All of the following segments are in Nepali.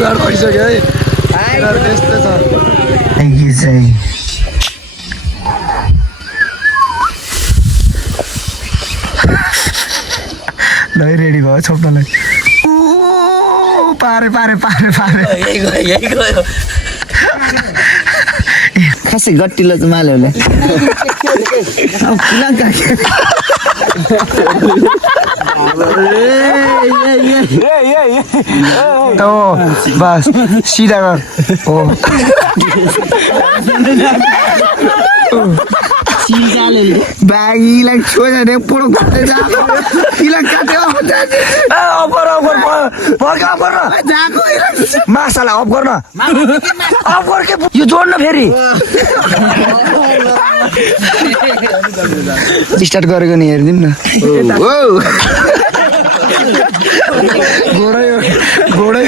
जुगाड भइसक्यो है त्यस्तो छ ल रेडी भयो छोप्नलाई पारे खासै गट्टिलो चाहिँ माल्यो बस सिधा गर हो बाघीलाई छोडेर पुरो काट्दै जाको किला काट्यो मासालाई अफ गर्न अफ गर्के यो जोड्न फेरि स्टार्ट गरेको नि हेरिदिउँ न घोडै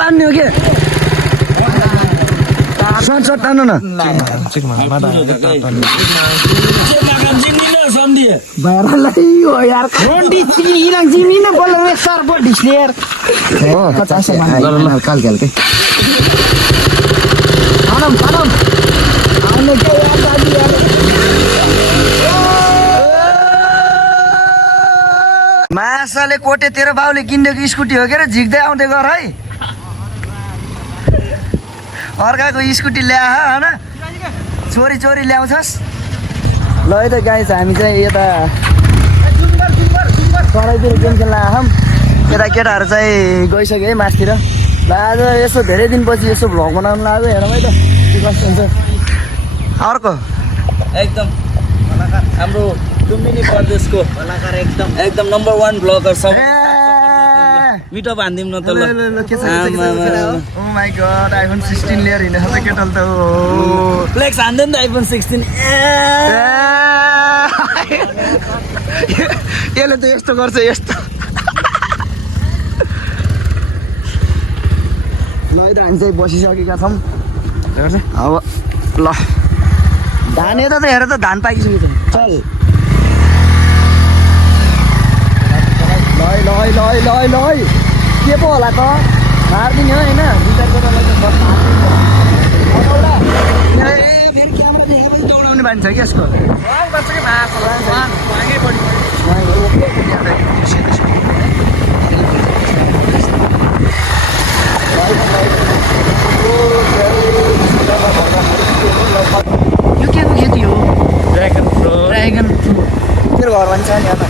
तान्ने हो के तान्नु न मासाले कोटे तेरो बाउले किनेको स्कुटी हो के र झिक्दै आउँदै गर है अर्काको स्कुटी ल्याए होइन चोरी ल्याउँछस् ल है त गाइस हामी चाहिँ यता चढाइतिर गेम खेल्न आयौँ यता केटाहरू चाहिँ गइसक्यो है मासतिर ल आज यसो धेरै दिनपछि यसो भ्लग बनाउनु लाग्यो हेरौँ है त के कस्तो हुन्छ अर्को एकदम हाम्रो लुम्बिनी प्रदेशको एकदम नम्बर 1 ब्लगर सब मिठो भन्दिम न त ल ओ माय गॉड आइफोन 16 लिएर हिँड्छ त केटल त हो फ्लेक्स हान्दैन त आइफोन 16 यसले त यस्तो गर्छ यस्तो ल है त हामी चाहिँ बसिसकेका छौँ अब ल धान यता त हेर त धान पाकिसकेको छ चल ल के पो होला त मारिदिने हो होइन विचार गरेर फेरि क्यामेरा देखेपछि दौडाउने बानी छ कि यसको यो के को खेती हो ड्रागन फ्रुट मेरो घर भन्छ नि अब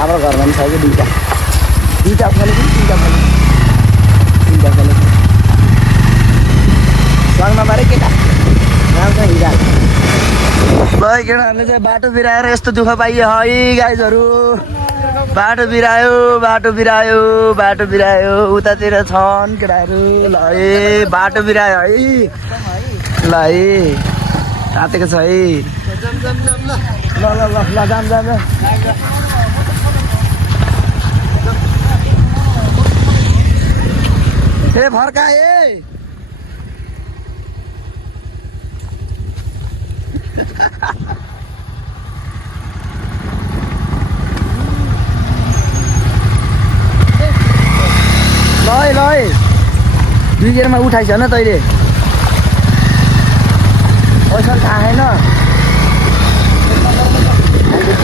हाम्रो घरमा पनि छ कि दुईवटा फलेको सङ्गमा मारे केटा राम्रो छ हिँडा ल केटाहरूले चाहिँ बाटो बिराएर यस्तो दुःख पाइयो है गाइजहरू बाटो बिरायो उतातिर छन् केटाहरू ल है बाटो बिरायो है ल है तातेको छ है ल जाम ए फर्काए ल दुई गेरमा उठाइछ न तैँले पैसा थाहा छैन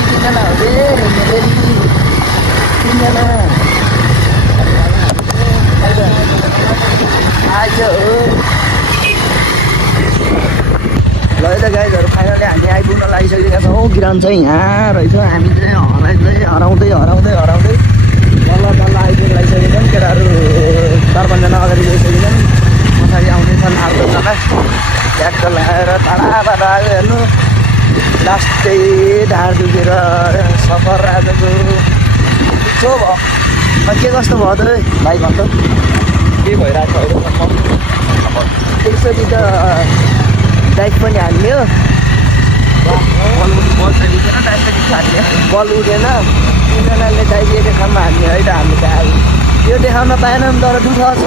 तिनजना हो तिनजना आइयो ल त गाइजहरू फाइनली हामी आइपुग्न लागिसकेका छौँ। किरण चाहिँ यहाँ रहेछ, हामी चाहिँ हराउँदै बल्ल आइपुग्न लागिसकेका छौँ। केटाहरू 4-5जना अगाडि गइसकेछन्, पछाडि आउँदैछन् 8-10जना। ट्याक्क लगाएर टाढाबाट आयो हेर्नु। लास्टै ढाड दुखेर सफर आजको मिठो भयो। के कस्तो भयो त भाइ भन्छ? के भइरहेको छ अहिलेसम्म? अब एकचोटि त डाइट पनि हाल्यो, बल उठेन। 3जनाले डाइट एकै ठाउँमा हाल्ने है त हामीले त अब यो देखाउन पाएनौँ, तर दुःख छ,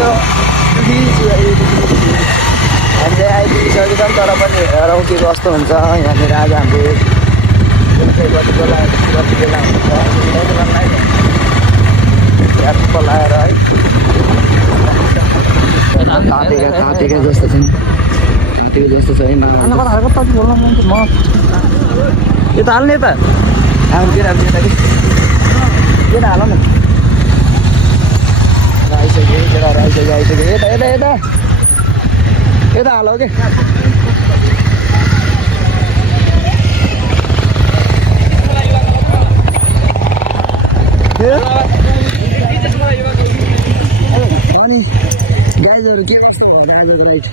दुःखी छु अहिले। हामीले आइपुगिसकेछौँ, तर पनि हेरौँ के कस्तो हुन्छ यहाँनिर। आज हाम्रो कति बेला हुन्छ पलाएर है काटेका जस्तो छन्, त्यो जस्तो छ है। यो त हाल्ने त के हाल न आइसक्यो, केटाहरू आइसक्यो। यता हाल के अनि गाइजहरू के कस्तो भयो आजको राइड?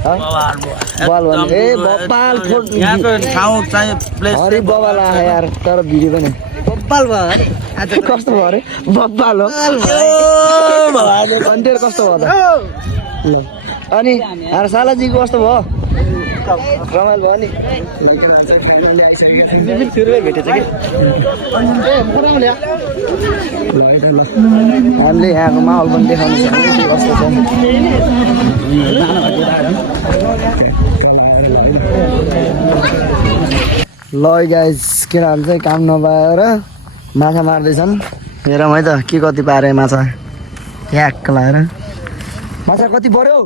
बल भन्ने ए बब्बाल यहाँको ठाउँ चाहिँ प्लेस हरि बबाल आयो यार, तर भिडियो पनि बब्बाल भयो है। आज कस्तो भयो अरे? बब्बाल हो कन्टेन्ट कस्तो भयो त? ल अनि हाम्रो सालाजीको कस्तो भयो? रमाइलो भयो नि? सुरुमै भेटेछ कि हामीले यहाँको माहौल पनि देखाउनु छ के कस्तो छ। ल गाइस, केटाहरू चाहिँ काम नपाएर माछा मार्दैछन्। हेरौँ है त के कति पारे माछा। ट्याक्क लगाएर माछा कति पर्यो?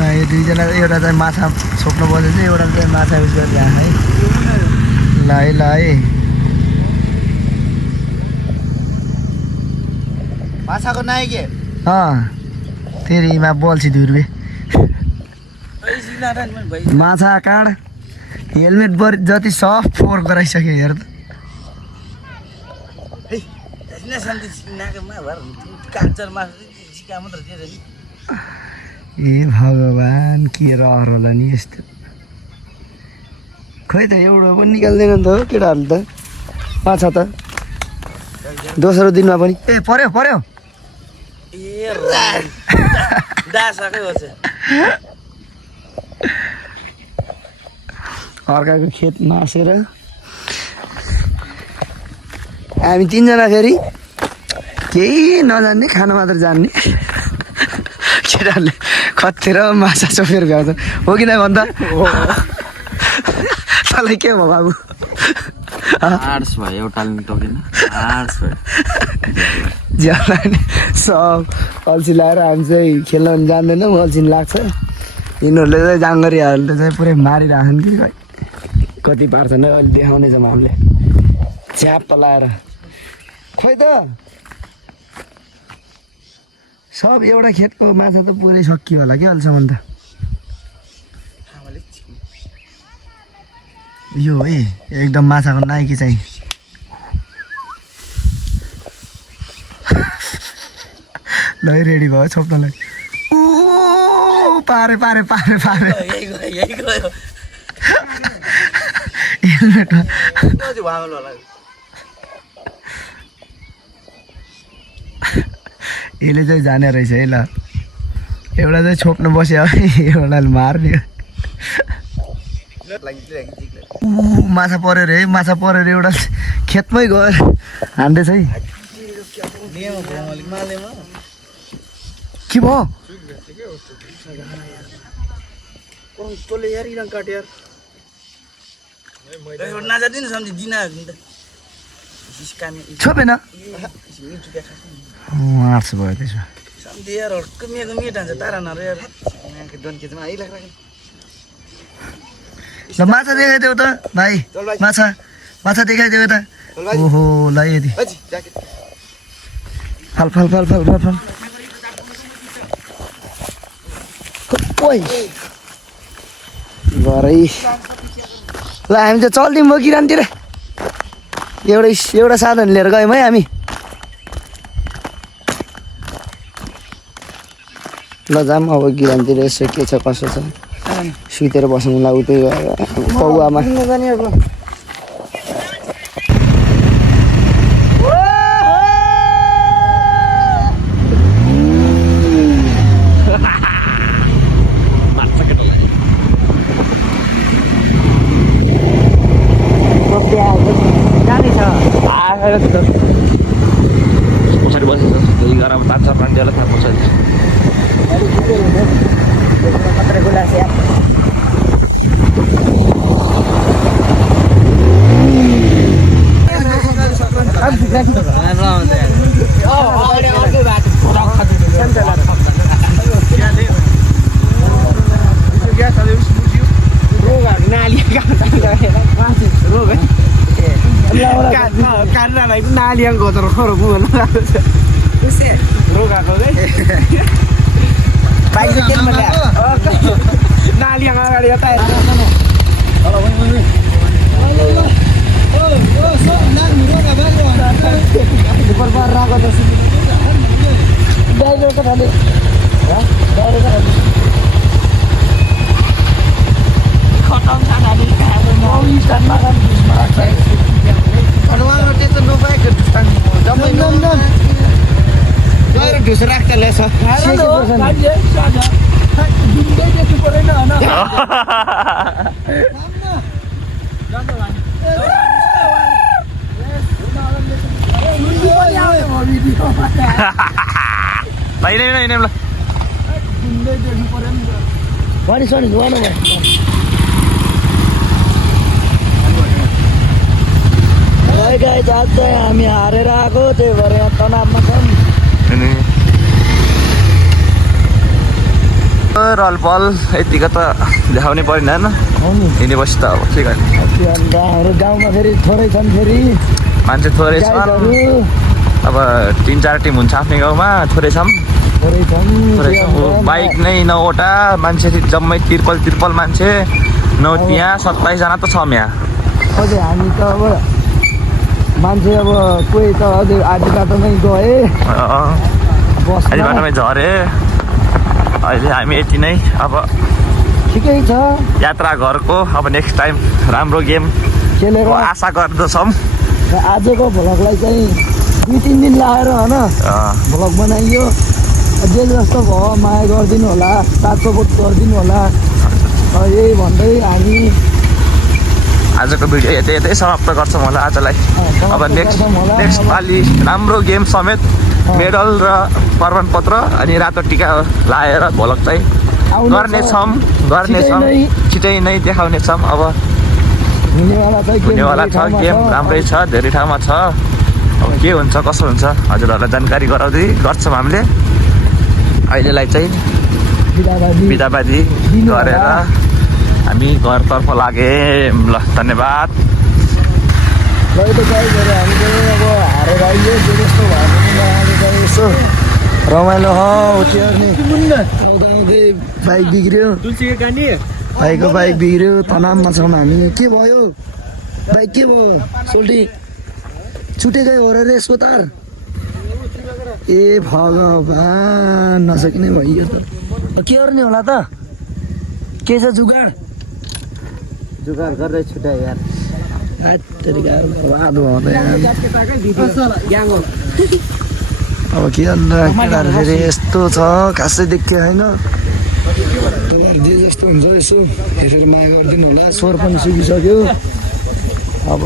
यो 2जना, एउटा चाहिँ माछा छोप्नु पर्दैछ, एउटा चाहिँ माछा उस गरिरहेको है। ल है माछाको नाइ के तेरीमा बल्छी धुर्बे माछा काँड हेलमेट जति सफ्ट फोहोर गराइसक्यो हेर त। ए भगवान् के रहर होला नि यस्तो। खै त एउटा पनि निकाल्दैन नि त हो केटाहरूले त माछा त दोस्रो दिनमा पनि। ए पर्यो अर्काको खेत मासेर हामी 3जना फेरि केही नजान्ने, खाना मात्र जान्ने केटाहरूले कतिर माछा चोपेर भ्याउँछ हो कि नै भन् त? तँलाई के भयो बाबु? आर्ट्स भयो एउटा टोकेन आर्ट्स भयो सब अल्छी लगाएर हामी चाहिँ खेल्न पनि जान्दैनौँ, अल्छी लाग्छ। यिनीहरूले चाहिँ जाङ्गरीहरूले चाहिँ पुरै मारिराखन् कि कति पार्छन् अहिले देखाउनेछौँ हामीले च्याप लाएर। खोइ त सब एउटा खेतको माछा त पुरै सकियो होला कि अहिलेसम्म त। यो है एकदम माछाको नाइकी चाहिँ ल रेडी भयो छोप्नलाई। पारे हेलमेटमा यसले चाहिँ जाने रहेछ है। ल एउटा चाहिँ छोप्नु बस्यो एउटाले मार्ने। माछा पऱ्यो रे, माछा पऱ्यो रे, एउटा खेतमै गयो हान्दैछ है। के भयो? छोपेन आर्ट्स भयो त्यसमा। ल माछा देखाइदेऊ त भाइ, माछा देखाइदेऊ त। ओहो ल यदि फाल ओइ घरै ल हामी चाहिँ चल्दिउँ म किरानतिर एउटा साधन लिएर गयौँ है हामी ल जाऊँ अब किरानतिर यसो के छ कसो छ सुतेर बस्नुलाई उतै पौवामा पछाडि बसेको छ त्यही गरेर अब तान्छ पानीले थाहा पछाडि नाली गोतर खरो नाली अगाडि ढुस राख्छ लेस हामी हारेर आएको त्यही भएर यहाँ तनावमा छौँ रलपल यतिको त देखाउनै परेन होइन हिँडेपछि त अब के गर्ने अन्त हाम्रो गाउँमा फेरि थोरै छन् फेरि मान्छे थोरै छन् अब 3-4 टिम हुन्छ आफ्नै गाउँमा थोरै छौँ बाइक नै 9वटा मान्छे जम्मै तिर्पल मान्छे 9 त्यहाँ 27 जना त छौँ यहाँ अझै हामी त अब मान्छे अब कोही त अझै आधी बाटोमै गए आधी बाटोमै झरे अहिले हामी यति नै अब ठिकै छ यात्रा घरको अब नेक्स्ट टाइम राम्रो गेम खेलेर आशा गर्दछौँ आजको भ्लगलाई चाहिँ 2-3 दिन लगाएर होइन भ्लग बनाइयो जे जस्तो भयो माया गरिदिनु होला साथ सपोर्ट गरिदिनु होला यही भन्दै हामी आजको भिडियो यतै समाप्त गर्छौँ होला आजलाई अब नेक्स्ट पालि राम्रो गेम समेत मेडल र प्रमाणपत्र अनि रातो टिका लाएर भ्लग चाहिँ गर्नेछौँ छिटै नै देखाउनेछौँ अब हुनेवाला छ गेम राम्रै छ धेरै ठाउँमा छ अब के हुन्छ कसो हुन्छ हजुरहरूलाई जानकारी गराउँदै गर्छौँ हामीले अहिलेलाई चाहिँ बिदाबादी गरेर हामी घरतर्फ लागेँ ल धन्यवाद रमाइलो बाइक बिग्रियो भाइको बाइक बिग्रियो तनावमा छौँ हामी के भयो बाइक के भयो सोल्टी छुटेकै हो र यसको तार ए भगवान नसकिने भइयो त के गर्ने होला त के छ जुगाड गर्दै छुट्यायो यार अब के अन्त केटाहरू फेरि यस्तो छ खासै देखियो होइन जे जस्तो हुन्छ यसो हेरेर माया गरिदिनु होला स्वर पनि सुकिसक्यो अब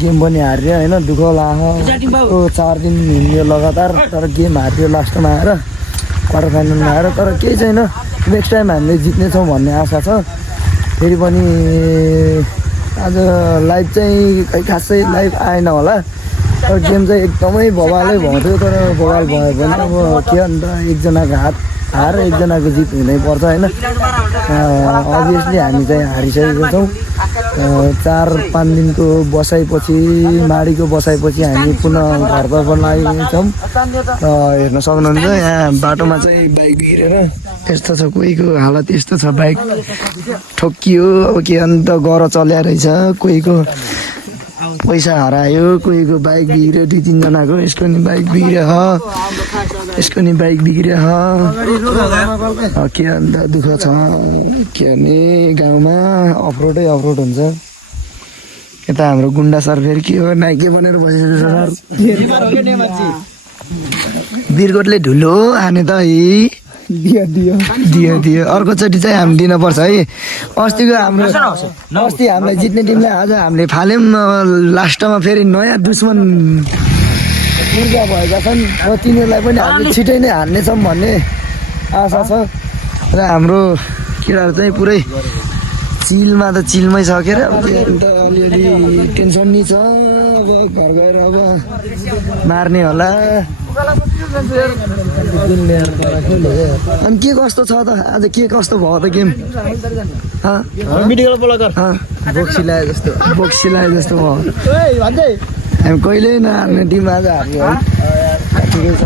गेम पनि हार्यो होइन दुःख लाग्यो 4 दिन हिँड्यो लगातार तर गेम हार्यो लास्टमा आएर क्वार्टर फाइनलमा आएर तर केही छैन नेक्स्ट टाइम हामीले जित्नेछौँ भन्ने आशा छ फेरि पनि आज लाइभ चाहिँ खै खासै लाइभ आएन होला तर गेम चाहिँ एकदमै बवालै भएको थियो तर बवाल भयो भने अब के अन्त एकजनाको हार एकजनाको जित हुनै पर्छ होइन अभियसली हामी चाहिँ हारिसकेको छौँ 4-5 दिनको बसाइपछि माडीको बसाइपछि हामी पुनः घरतर्फ लागेछौँ र हेर्न सक्नुहुन्छ यहाँ बाटोमा चाहिँ बाइक बिग्रेर यस्तो छ, कोहीको हालत यस्तो छ, बाइक ठोकियो, अब के अन्त गर चल्या रहेछ, कोहीको पैसा हरायो, कोहीको बाइक बिग्रियो, 2-3 जनाको, यसको नि बाइक बिग्रियो, यसको नि बाइक बिग्रियो। के अन्त दुःख छ के भने गाउँमा अफरोडै अफरोड हुन्छ। यता हाम्रो गुन्डा सर फेरि के हो नाइके बनेर बसेको छ सर, बिरगोटले ढुलो हाने त है, दियो अर्कोचोटि चाहिँ हामी दिनुपर्छ है। अस्ति हामीलाई जित्ने टिमलाई आज हामीले फाल्यौँ, लास्टमा फेरि नयाँ दुश्मन मुर्गा भएका छन् र तिनीहरूलाई पनि हामीले छिटै नै हान्नेछौँ भन्ने आशा छ र हाम्रो केटाहरू चाहिँ पुरै चिलमा त चिलमै छ के अरे। अन्त अलिअलि टेन्सन नि छ, अब घर गएर अब मार्ने होला। अनि के कस्तो छ त आज, के कस्तो भयो त गेम? बोक्सी लाए जस्तो भयो। हामी कहिल्यै नहार्ने टिम आज हार्ने है, ठिकै छ।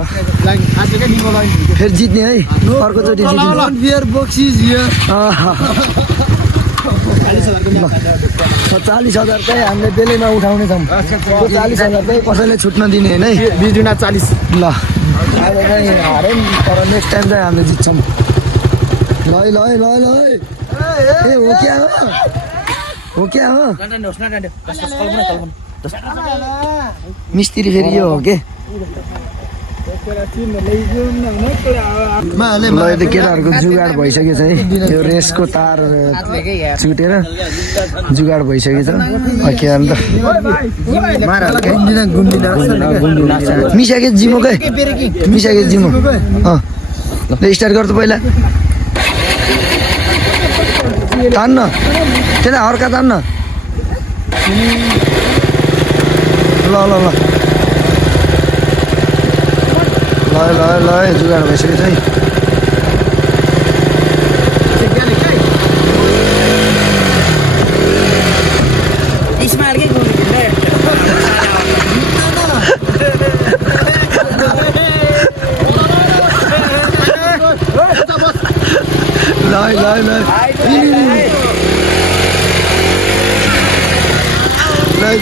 फेरि जित्ने है, अर्कोचोटि जित्ने। 40,000 चाहिँ हामीले बेलैमा उठाउनेछौँ। 40,000 चाहिँ कसैले छुट्न दिने होइन है, 20 गुणा 40। ल आज चाहिँ हारौँ तर नेक्स्ट टाइम चाहिँ हामीले जित्छौँ। ल हो क्या हो मिस्त्री फेरि यो हो के? केटाहरूको जुगाड भइसकेको छ है, त्यो रेसको तार छुटेर जुगाड भइसकेको छ। के अन्त मिसाके जिमो के मिसाके जिमो ल स्टार्ट गर्छ पहिला, तान्न त्यसलाई हर्का तान्न। ल जुगाड भइसक्यो चाहिँ।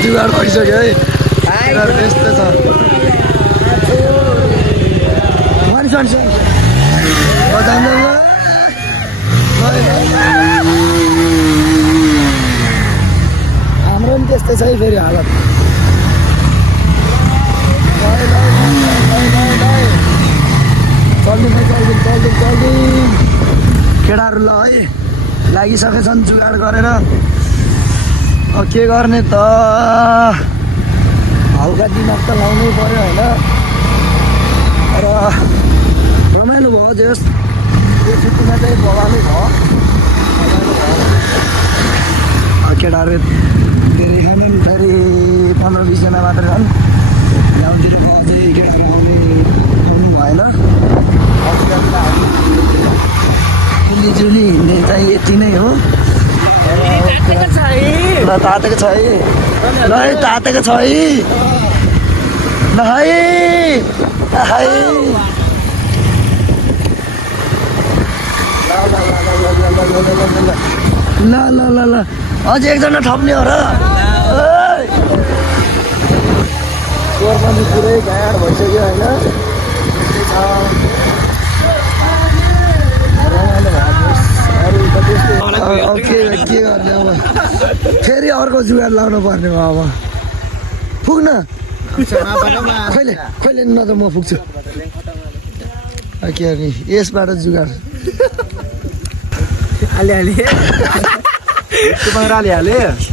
जुगाड भइसक्यो है, यस्तो छ। हाम्रो पनि त्यस्तै छ है फेरि हालत। चल्दै केटाहरू ल है लागिसकेछन् जुगाड गरेर। अब के गर्ने त, हल्का दिमाग त लाउनै पर्यो होइन। र रमाइलो भयो जे होस्, यो छुट्टीमा चाहिँ भवालै भयो। केटाहरू धेरै खान्छन्, फेरि 15-20 जना मात्रै छन्। गाउँतिर अझै केटाहरू आउनु भएन। मिलिजुली हिँड्ने चाहिँ यति नै हो। ल तातेको छ है, ल है तातेको छ है, ल है ल अझै एकजना थप्ने हो र। स्वर पनि पुरै गाड भइसक्यो होइन। के गर्ने अब, फेरि अर्को जुगाड लाउनु पर्ने भयो अब। पुग्न खैले न त म पुग्छु। के गर्ने यसबाट जुगाड हाले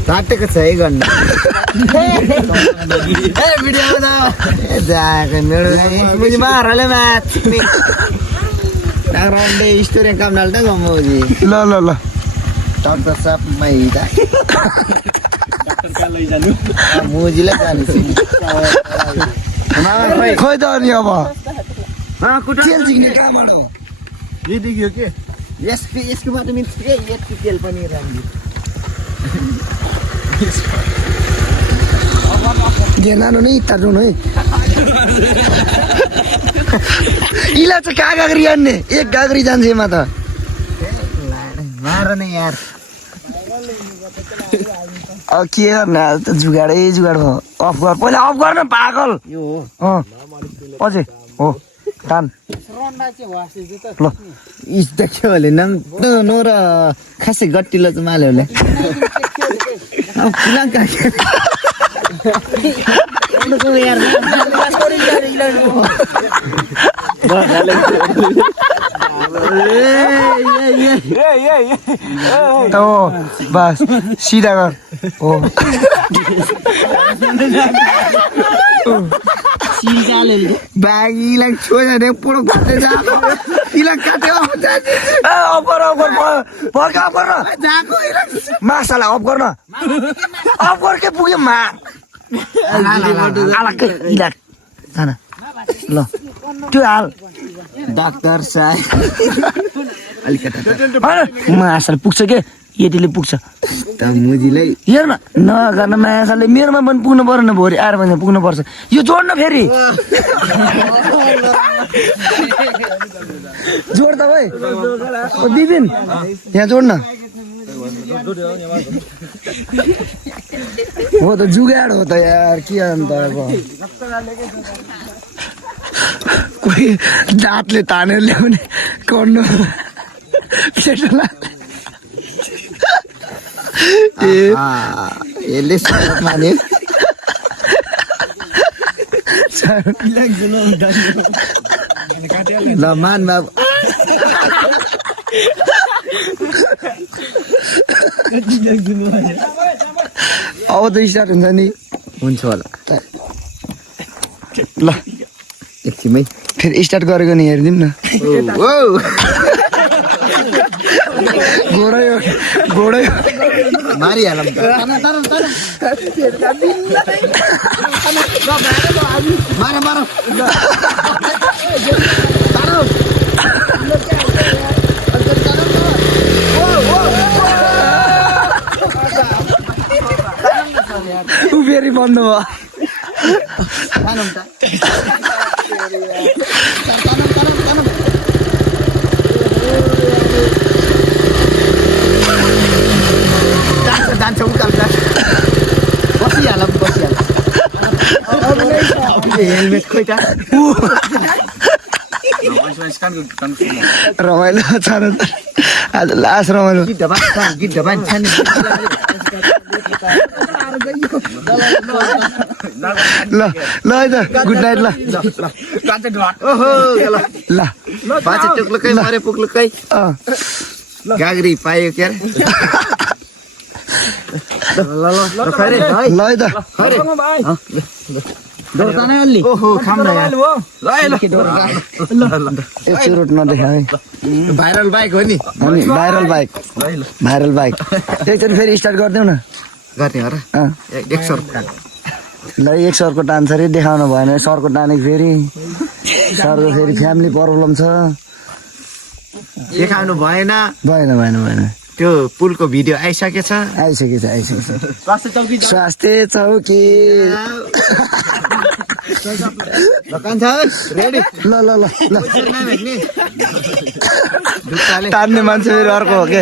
तातेको छ है गर्न स्टोरी काम डाल्दा मोजी। ल डक्टर साहब मैदा मोजीलाई जाने खोइ त अनि अब तेल झिक्ने कहाँबाट हो? यो देखियो के यसको बाटो मिल्छ के यति तेल पनि राम्रो गेनानो नै इत्ता जुन है इला चाहिँ कहाँ गाग्री आन्ने एक गाग्री जान्छ एमा त मार नै यार अब के गर्ने आज त जुगाडै जुगाड भयो अफ गर पहिला अफ गर्न पागल यो हो अझै हो तान ल इस देख्यो भने न र खासै गट्टिलो चाहिँ माल्योले अब किलाङ बस सिधा गर हो बाघीलाई छोडेर पुरो घट्दै जाएको इलाक काट्यो अफर अफर फर्का अफर मासालाई अफ गर्न अफ गर्कै पुग्यो मा अलग्गै इलाक जान ल त्यो हाल डाक्टर साहब अलिकति मासाले पुग्छ के यतिले पुग्छ त मुजीलाई हेर न नगर्न मासाले मेरोमा पनि पुग्नु पर्ने भोलि आएर भने पुग्नु पर्छ यो जोड्न फेरि जोड त भाइ ओ दिदिन यहाँ जोड्न हो त जुगाड हो त यार के अन्त अब कोही दाँतले तानेर ल्याउने गर्नु पेटला यसले स्वागत मान्यो ल मान बाबु अब त स्टार्ट हुन्छ नि हुन्छ होला ल एकछिनमै फेरि स्टार्ट गरेको नि हेरिदिउँ न घोडै मारिहालौँ मार ऊ फेरि बन्द भयो जान्छ उकाल बसिहालौँ हेलमेट खोइ त रमाइलो छ आज लास्ट रमाइलो ल ल है त गुड नाइट ल ल बाजे टुक्लुकै मरे पुक्लुकै गाग्री पायो क्या ल है त चुरोट नदेखा है भाइरल बाइक हो नि भाइरल बाइक एकचोटि फेरि स्टार्ट गरिदेऊ न गर्ने हो र ल 1 सरको टान्छ अरे देखाउनु भएन सरको टानेको फेरि सरको फेरि फ्यामिली प्रब्लम छ देखाउनु भएन त्यो पुलको भिडियो आइसकेछ स्वास्थ्य चौकी रेडी ल तान्ने मान्छे फेरि अर्को हो के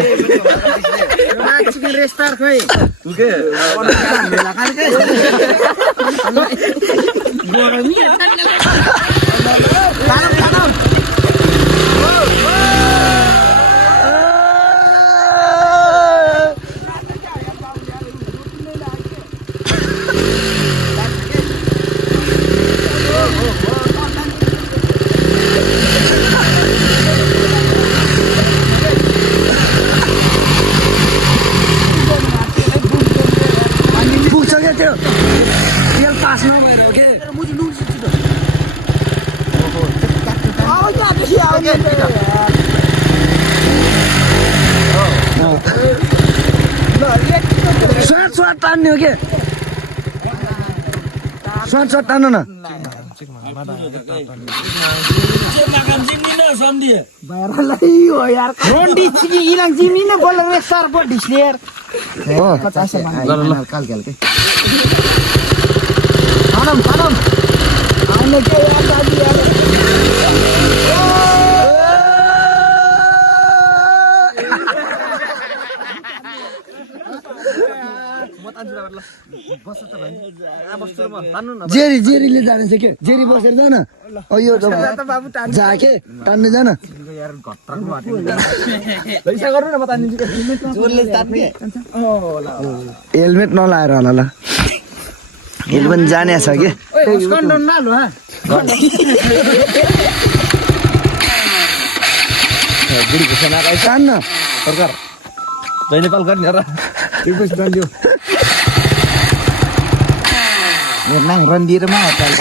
स्वाद तान्ने हो के स्वाद तान्नु न बाहिरलाई हो यार रोन्डी चिकी इलाङ जिमी नै बोल एक सर पो ढिस्ने यार हो 50 काल कालकै थानम आउने के यार दादी यार जेरीले जाने छ के जेरी बसेर जान यो जाके तान्ने जान हेलमेट नलाएर होला ल हेल पनि जाने छ कि तान्न सरकार जहिले कल गर्ने र Nang rendir mah kan.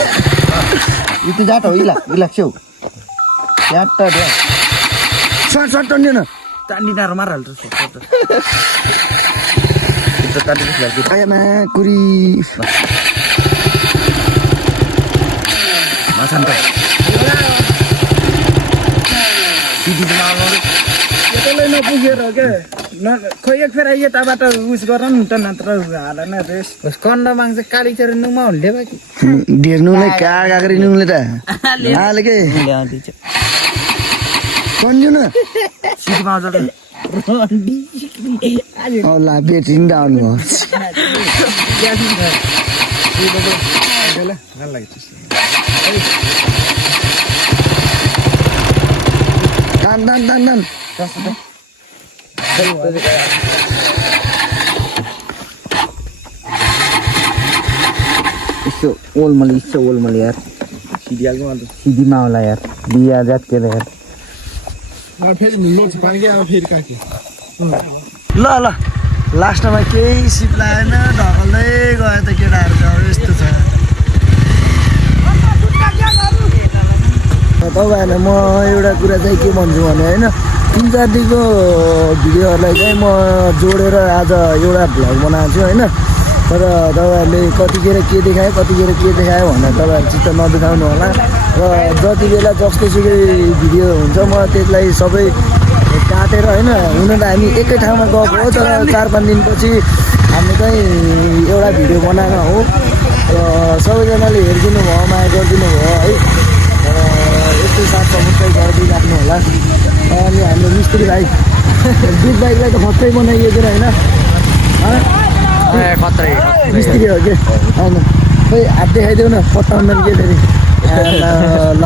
Itu jatuh ilah show. Jatuh dia. Shot dia na. Tadi nar maral terus. Itu tadi lagi. Kayak mah kuri. Mas santai. Sidi बनाउनु त्यसले नपुगेर के खोइ एक फेर यताबाट उस गर न त नत्र हाल न रेस कन्ड माग्छ काली चरी नुमा हुन्ले बाकी डेर्नुले का गागरी नुले त हाल के कन्जु न सिटीमा आउँछ औला बेटिङ डाउन हो Dan. Isu ol mali यार सीधी मावला यार बिया जात के यार म फेरि लोड पानी के अब फेरि काके ल लास्टमा केही सिप लागेन ढकल्दै गयो त केटाहरु त यस्तो छ तपाईहरुलाई म एउटा कुरा चाहिँ के भन्छु भने हैन 3-4 दिनको भिडियोहरुलाई चाहिँ म जोडेर आज एउटा भ्लग बनाएको छु हैन तर तपाईहरुले कतिखेर के देखायो भनेर तपाईहरु चित्त नदुखाउनु होला र जति बेला जस्तो सुकै भिडियो हुन्छ म त्यसलाई सबै काटेर हैन हुन त हामी एकै ठाउँमा गएको हो तर 4-5 दिनपछि हामी चाहिँ एउटा भिडियो बनाएको हो र सबैजनाले हेरिदिनु भयो माया गरिदिनु भयो है यस्तो साथ सपोर्ट गरिदिनु राख्नु होला अनि हाम्रो मिस्त्री भाइ दुध बाइकलाई त फर्स्टै बनाइएको हैन खत्रै मिस्त्री हो के होइन खोइ हात देखाइदेऊ न 55 के फेरि ल